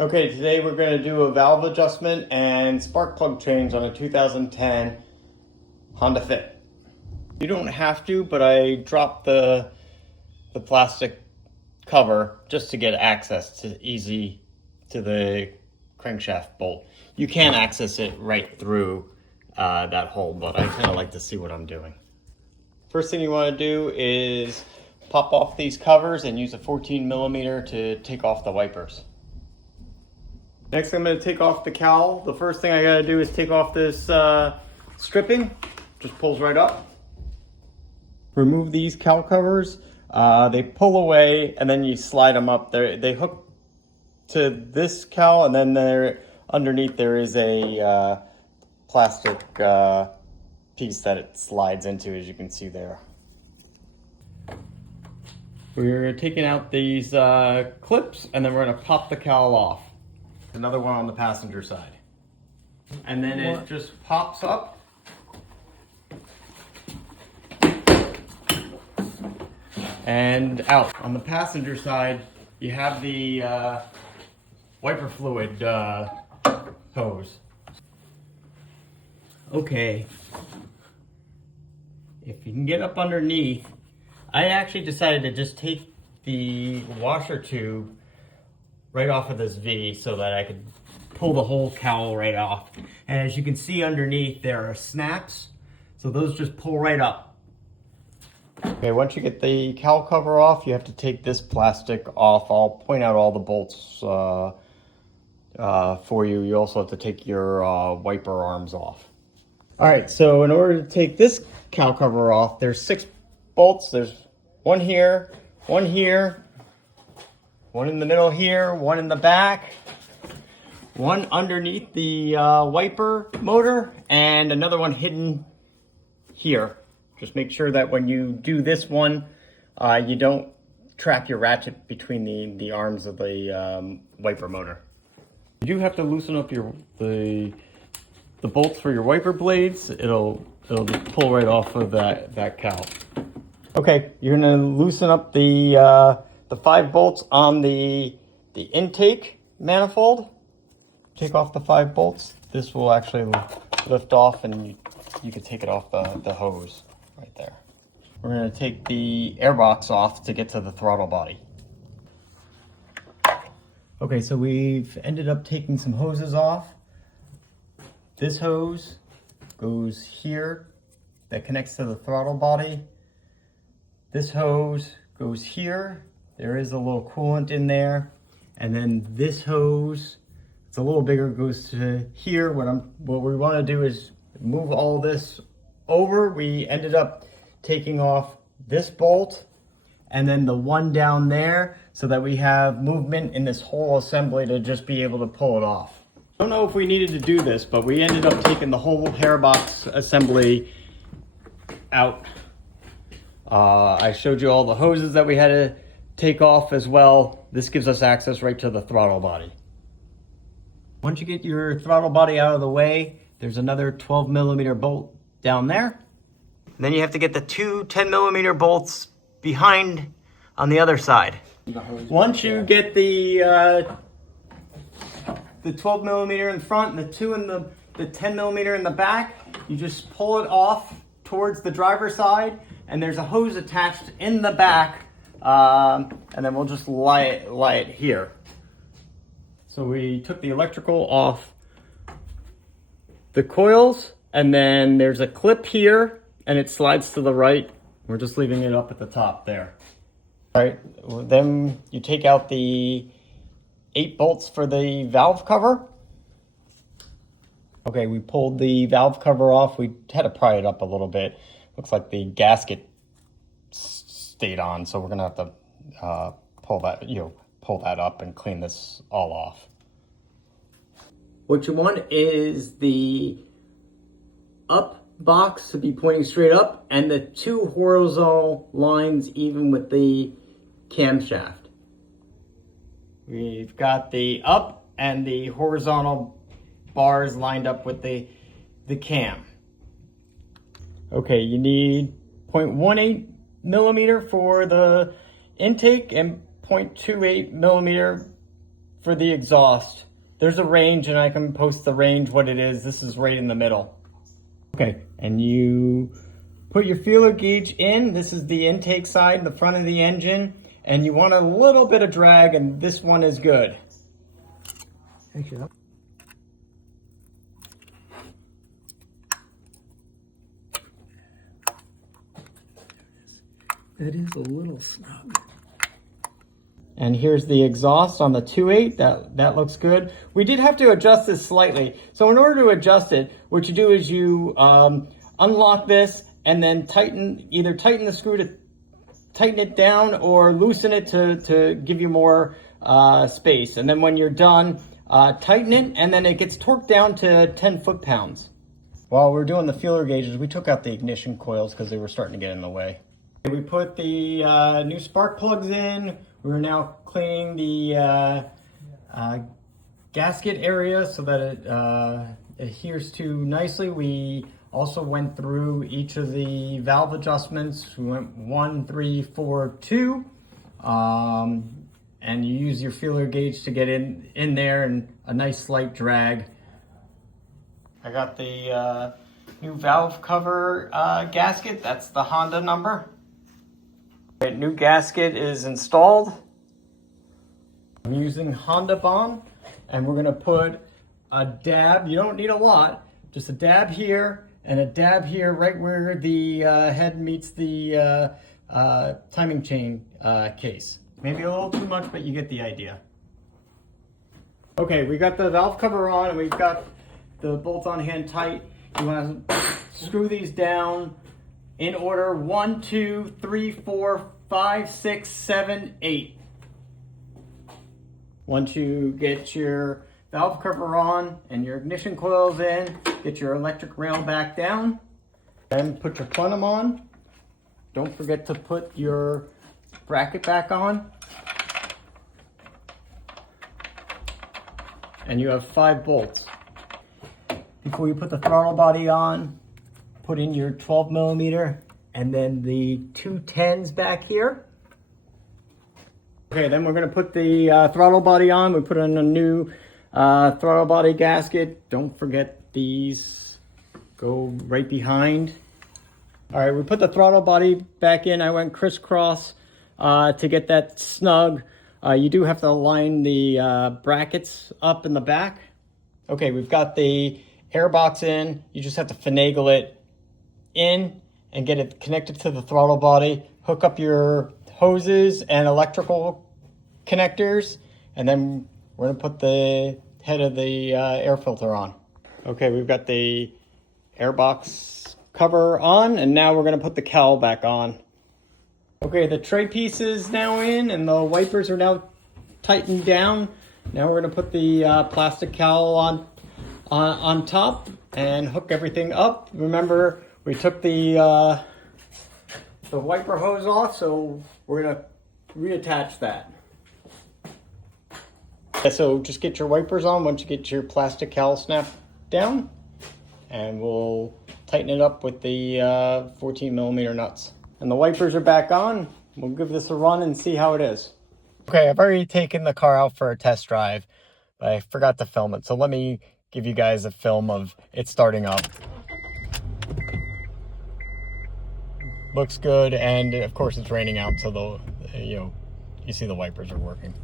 Okay, today we're going to do a valve adjustment and spark plug change on a 2010 Honda Fit. You don't have to, but I dropped the plastic cover just to get access to the crankshaft bolt. You can access it right through that hole, but I kind of like to see what I'm doing. First thing you want to do is pop off these covers and use a 14mm to take off the wipers. Next, I'm going to take off the cowl. The first thing I got to do is take off this stripping. Just pulls right up. Remove these cowl covers. They pull away, and then you slide them up. They hook to this cowl, and then underneath there is a plastic piece that it slides into, as you can see there. We're taking out these clips, and then we're going to pop the cowl off. Another one on the passenger side. And then it just pops up. And out. On the passenger side, you have the wiper fluid hose. Okay. If you can get up underneath, I actually decided to just take the washer tube right off of this V so that I could pull the whole cowl right off. And as you can see underneath, there are snaps, so those just pull right up. Okay, once you get the cowl cover off, you have to take this plastic off. I'll point out all the bolts for you. You also have to take your wiper arms off. All right, so in order to take this cowl cover off, there's 6 bolts. There's one here, one in the middle here, one in the back, one underneath the wiper motor, and another one hidden here. Just make sure that when you do this one, you don't trap your ratchet between the arms of the wiper motor. You do have to loosen up the bolts for your wiper blades. It'll just pull right off of that cowl. Okay, you're gonna loosen up the 5 bolts on the intake manifold. Take off the 5 bolts. This will actually lift off, and you can take it off the hose right there. We're going to take the airbox off to get to the throttle body. Okay, so we've ended up taking some hoses off. This hose goes here, that connects to the throttle body. This hose goes here. There is a little coolant in there. And then this hose, it's a little bigger, goes to here. What we want to do is move all this over. We ended up taking off this bolt and then the one down there so that we have movement in this whole assembly to just be able to pull it off. I don't know if we needed to do this, but we ended up taking the whole hairbox assembly out. I showed you all the hoses that we had to take off as well. This gives us access right to the throttle body. Once you get your throttle body out of the way, there's another 12mm bolt down there. And then you have to get the 2 10mm bolts behind on the other side. Once you get the 12mm in front and the 2 and the 10mm in the back, you just pull it off towards the driver's side, and there's a hose attached in the back, and then we'll just lie it here. So we took the electrical off the coils, and then there's a clip here, and it slides to the right. We're just leaving it up at the top there. All right, then you take out the 8 bolts for the valve cover. Okay, we pulled the valve cover off. We had to pry it up a little bit. Looks like the gasket stayed on, so we're gonna have to pull that up and clean this all off. What you want is the up box to be pointing straight up and the 2 horizontal lines even with the camshaft. We've got the up and the horizontal bars lined up with the cam. Okay, you need 0.18mm for the intake and 0.28mm for the exhaust. There's a range, and I can post the range, what it is. This is right in the middle. Okay, and you put your feeler gauge in. This is the intake side, the front of the engine, and you want a little bit of drag, and this one is good. Thank you. It is a little snug. And here's the exhaust on the 2.8. That looks good. We did have to adjust this slightly. So in order to adjust it, what you do is you unlock this and then either tighten the screw to tighten it down or loosen it to give you more space. And then when you're done, tighten it, and then it gets torqued down to 10 foot-pounds. While we're doing the feeler gauges, we took out the ignition coils because they were starting to get in the way. We put the new spark plugs in. We're now cleaning the gasket area so that it adheres to nicely. We also went through each of the valve adjustments. We went 1, 3, 4, 2. And you use your feeler gauge to get in there, and a nice slight drag. I got the new valve cover gasket. That's the Honda number. The new gasket is installed. I'm using Honda Bond, and we're gonna put a dab. You don't need a lot, just a dab here and a dab here, right where the head meets the timing chain case. Maybe a little too much, but you get the idea. Okay, we got the valve cover on, and we've got the bolts on hand tight. You want to screw these down in order: 1, 2, 3, 4, 5, 6, 7, 8. Once you get your valve cover on and your ignition coils in, get your electric rail back down, then put your plenum on. Don't forget to put your bracket back on. And you have 5 bolts. Before you put the throttle body on, put in your 12mm and then the 2 10s back here. Okay, then we're gonna put the throttle body on. We put in a new throttle body gasket. Don't forget these go right behind. All right, we put the throttle body back in. I went crisscross to get that snug. You do have to line the brackets up in the back. Okay, we've got the air box in. You just have to finagle it in and get it connected to the throttle body. Hook up your hoses and electrical connectors, and then we're gonna put the head of the air filter on. Okay, we've got the air box cover on, and now we're gonna put the cowl back on. Okay, the tray piece is now in, and the wipers are now tightened down. Now we're gonna put the plastic cowl on top and hook everything up. Remember, we took the wiper hose off, so we're gonna reattach that. So just get your wipers on once you get your plastic cowl snapped down, and we'll tighten it up with the 14mm nuts. And the wipers are back on. We'll give this a run and see how it is. Okay, I've already taken the car out for a test drive, but I forgot to film it. So let me give you guys a film of it starting up. Looks good, and of course it's raining out, so you see the wipers are working.